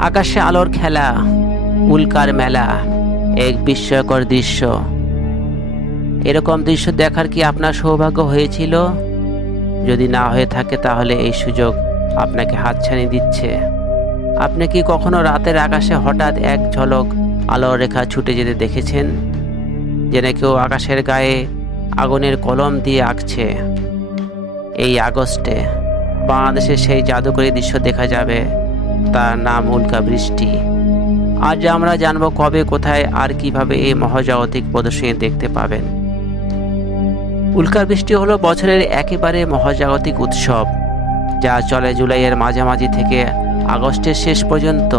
আকাশে আলোর খেলা, উল্কার মেলা, এক বিস্ময়কর দৃশ্য। এরকম দৃশ্য দেখার কি আপনার সৌভাগ্য হয়েছিল? যদি না হয়ে থাকে তাহলে এই সুযোগ আপনাকে হাতছানি দিচ্ছে। আপনি কি কখনো রাতের আকাশে হঠাৎ এক ঝলক আলোর রেখা ছুটে যেতে দেখেছেন? যেন কেউ আকাশের গায়ে আগুনের কলম দিয়ে আঁকছে। এই আগস্টে বাংলাদেশে সেই জাদুকরী দৃশ্য দেখা যাবে। তার নাম উল্কা বৃষ্টি। আজ আমরা জানব কবে, কোথায়, আর কীভাবে এই মহাজাগতিক প্রদর্শনী দেখতে পাবেন। উল্কা বৃষ্টি হলো বছরের একেবারে মহাজাগতিক উৎসব, যা চলে জুলাইয়ের মাঝামাঝি থেকে আগস্টের শেষ পর্যন্ত।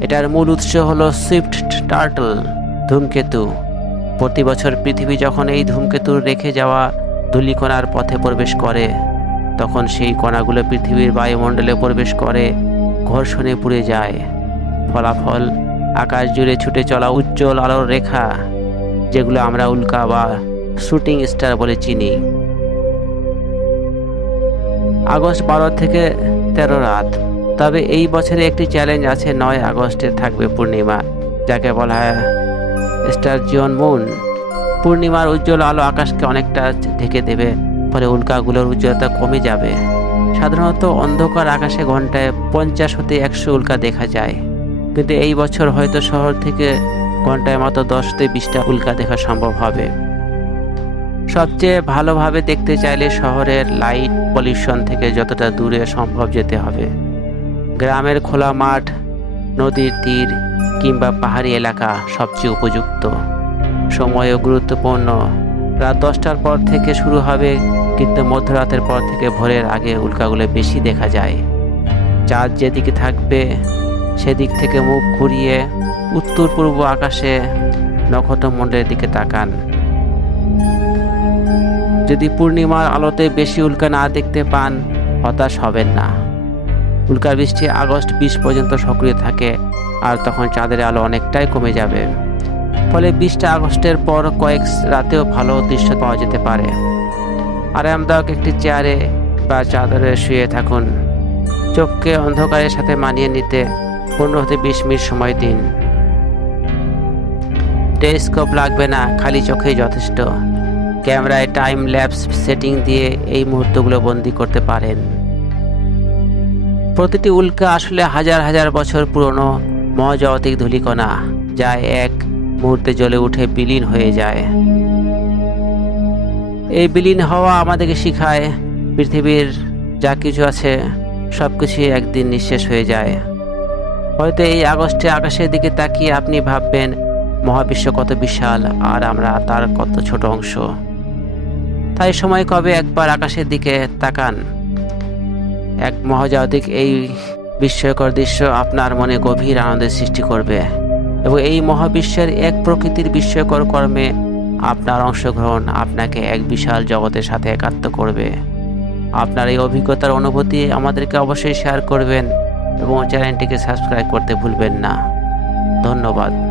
এটার মূল উৎস হলো সুইফট টার্টল, ধূমকেতু। প্রতি বছর পৃথিবী যখন এই ধূমকেতুর রেখে যাওয়া ধূলিকণার পথে প্রবেশ করে, তখন সেই কণাগুলো পৃথিবীর বায়ুমণ্ডলে প্রবেশ করে ঘর্ষণে পুড়ে যায়। ফলাফল আকাশ জুড়ে ছুটে চলা উজ্জ্বল আলোর রেখা, যেগুলো আমরা উল্কা বা শুটিং স্টার বলে চিনি। আগস্ট বারো থেকে তেরো রাত। তবে এই বছরে একটি চ্যালেঞ্জ আছে, নয় আগস্টে থাকবে পূর্ণিমা, যাকে বলা হয় স্টার জিওন মুন। পূর্ণিমার উজ্জ্বল আলো আকাশকে অনেকটা ঢেকে দেবে, ফলে উল্কাগুলোর উজ্জ্বলতা কমে যাবে। সাধারণত অন্ধকার আকাশে ঘন্টায় পঞ্চাশ হতে একশো উল্কা দেখা যায়। কিন্তু এই বছর হয়তো শহর থেকে ঘন্টায় মাত্র দশ থেকে বিশটা উল্কা দেখা সম্ভব হবে। সবচেয়ে ভালোভাবে দেখতে চাইলে শহরের লাইট পলিউশন থেকে যতটা দূরে সম্ভব যেতে হবে। গ্রামের খোলা মাঠ, নদীর তীর কিংবা পাহাড়ি এলাকা সবচেয়ে উপযুক্ত। সময়ও গুরুত্বপূর্ণ। রাত দশটার পর থেকে শুরু হবে কিন্তু মধ্যরাতের পর থেকে ভোরের আগে উল্কাগুলো বেশি দেখা যায়। চাঁদ যেদিকে থাকবে, সেদিক থেকে মুখ ঘুরিয়ে উত্তর পূর্ব আকাশে নক্ষত্রমণ্ডলের দিকে তাকান। যদি পূর্ণিমার আলোতে বেশি উল্কা না দেখতে পান, হতাশ হবেন না। উল্কা বৃষ্টি আগস্ট বিশ পর্যন্ত সক্রিয় থাকে, আর তখন চাঁদের আলো অনেকটাই কমে যাবে। ফলে বিশটা আগস্টের পর কয়েক রাতেও ভালো দৃশ্য পাওয়া যেতে পারে। আরামদায়ক একটি চেয়ারে বা চাদরে শুয়ে থাকুন। চোখকে অন্ধকারের সাথে মানিয়ে নিতে পনেরো হতে বিশ মিনিট সময় দিন। টেলিস্কোপ লাগবে না, খালি চোখেই যথেষ্ট। ক্যামেরায় টাইম ল্যাপস সেটিং দিয়ে এই মুহূর্তগুলো বন্দি করতে পারেন। প্রতিটি উল্কা আসলে হাজার হাজার বছর পুরনো মহাজাগতিক ধূলিকণা, যা এক মুহূর্তে জ্বলে উঠে বিলীন হয়ে যায়। এই বিলীন হওয়া আমাদেরকে শিখায়, পৃথিবীর যা কিছু আছে সব কিছুই একদিন নিঃশেষ হয়ে যায়। হয়তো এই আগস্টে আকাশের দিকে তাকিয়ে আপনি ভাববেন, মহাবিশ্ব কত বিশাল আর আমরা তার কত ছোট অংশ। তাই সময় কবে একবার আকাশের দিকে তাকান। এক মহাজাগতিক এই বিস্ময়কর দৃশ্য আপনার মনে গভীর আনন্দের সৃষ্টি করবে এবং এই মহাবিশ্বের এক প্রকৃতির বিস্ময়কর কর্মে আপনার অংশগ্রহণ আপনাকে এক বিশাল জগতের সাথে একাত্ম করবে। আপনার এই অভিজ্ঞতার অনুভূতি আমাদেরকে অবশ্যই শেয়ার করবেন এবং চ্যানেলটিকে সাবস্ক্রাইব করতে ভুলবেন না। ধন্যবাদ।